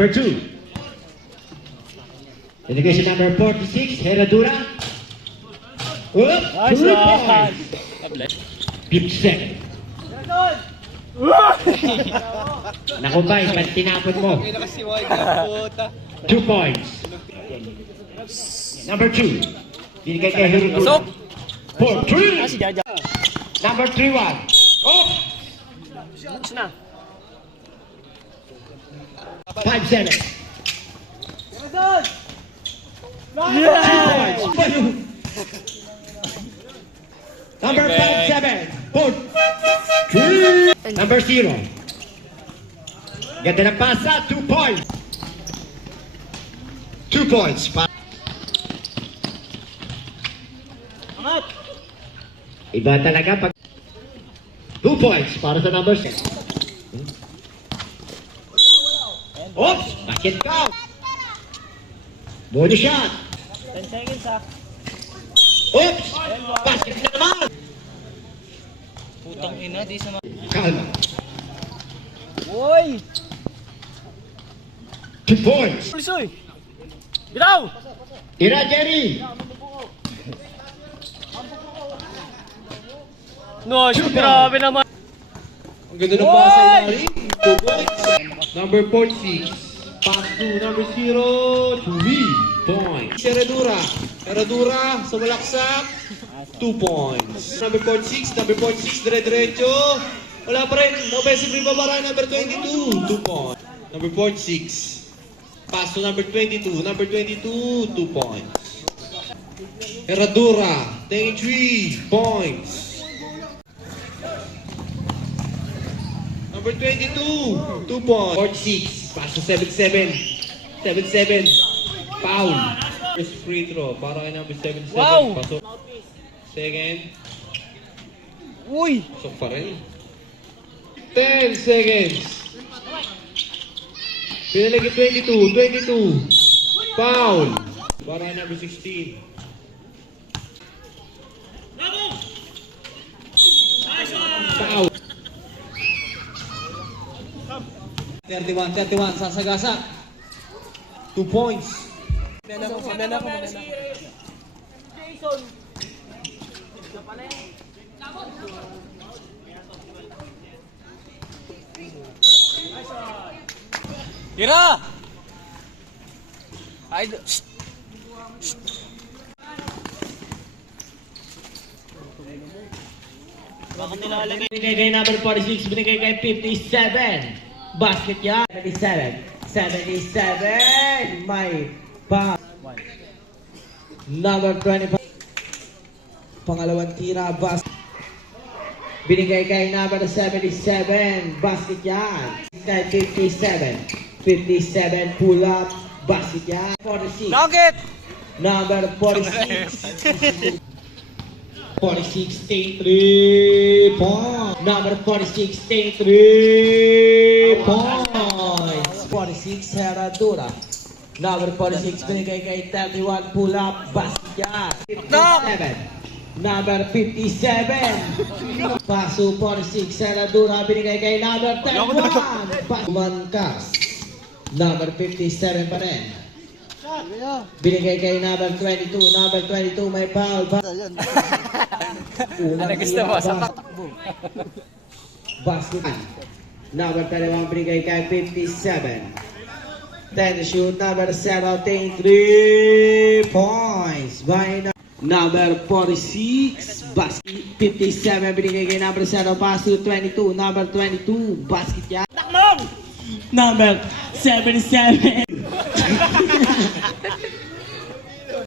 Number 2. Delegation number 46, Herradura. Up, Nice 3 one. points. 57. Naku ba, ba't tinapon mo? 2 points. Number 2. Binigay kay Herradura. For 3. Si Jaja. Number 3-1. Oh! Tapos na. 5-7. Yeah! Number 5-7. Put. 3. Number 0. Ganda ng pasa. 2 points. 2 points. Angat! Iba talaga pag 2 points para sa number 6. Oops! Basket count! Bonus shot! 10 seconds ah. Oops! Basket na naman! Putang ina, di sa Kalma. Uy! 2 points! Pulisoy! Bitaw! Tira, Jerry! No, grabe naman. Ang ganda ng basa ni 2 points. Number 46. Pass to number 0. 3 points. Herradura. Herradura sa malaksak. 2 points. Number 46. Number 46. Dire-diretso. Wala pa rin. Offensive rebound number 22. 2 points. Number 46. Pass to number 22. Number 22. 2 points. Herradura. Taking 3 points. Number 22, 2 points. 46, pass to 77. 77, foul. First free throw, para kay number 77. Wow! Pasok. Second, Uy! pasok pa rin. 10 seconds. Pinalagay 22, foul. Para kay number 16. Foul. 31, sasagasa. 2 points. Mamena ko. Jason! Tira! Ay, bakit nilalagay? Binigay kay number 46, binigay kay 57. Basket yan. 77. 77. May pass. Number 25. Pangalawang tira. Basket. Binigay kay number 77. Basket yan. Kay 57. 57. Pull up. Basket yan. 46. Nugget! Number 46. 46, take 3 points. Number 46, take 3 points. 46, Herradura. Number 46, binigay kay 31, pull up, basket yan. 57. Number 57. Paso 46, Herradura, binigay kay number 31. Mankas. Number 57 pa rin. Binigay kay number 22. Number 22 may foul. Ano gusto mo? Sa takbo. Basket. Number 21 binigay kay 57. 10 to shoot. Number 0 take 3 points. By number 46. Basket. 57 binigay kay number 0. Pass to 22. Number 22. Basket yan. Takmong! Number 77.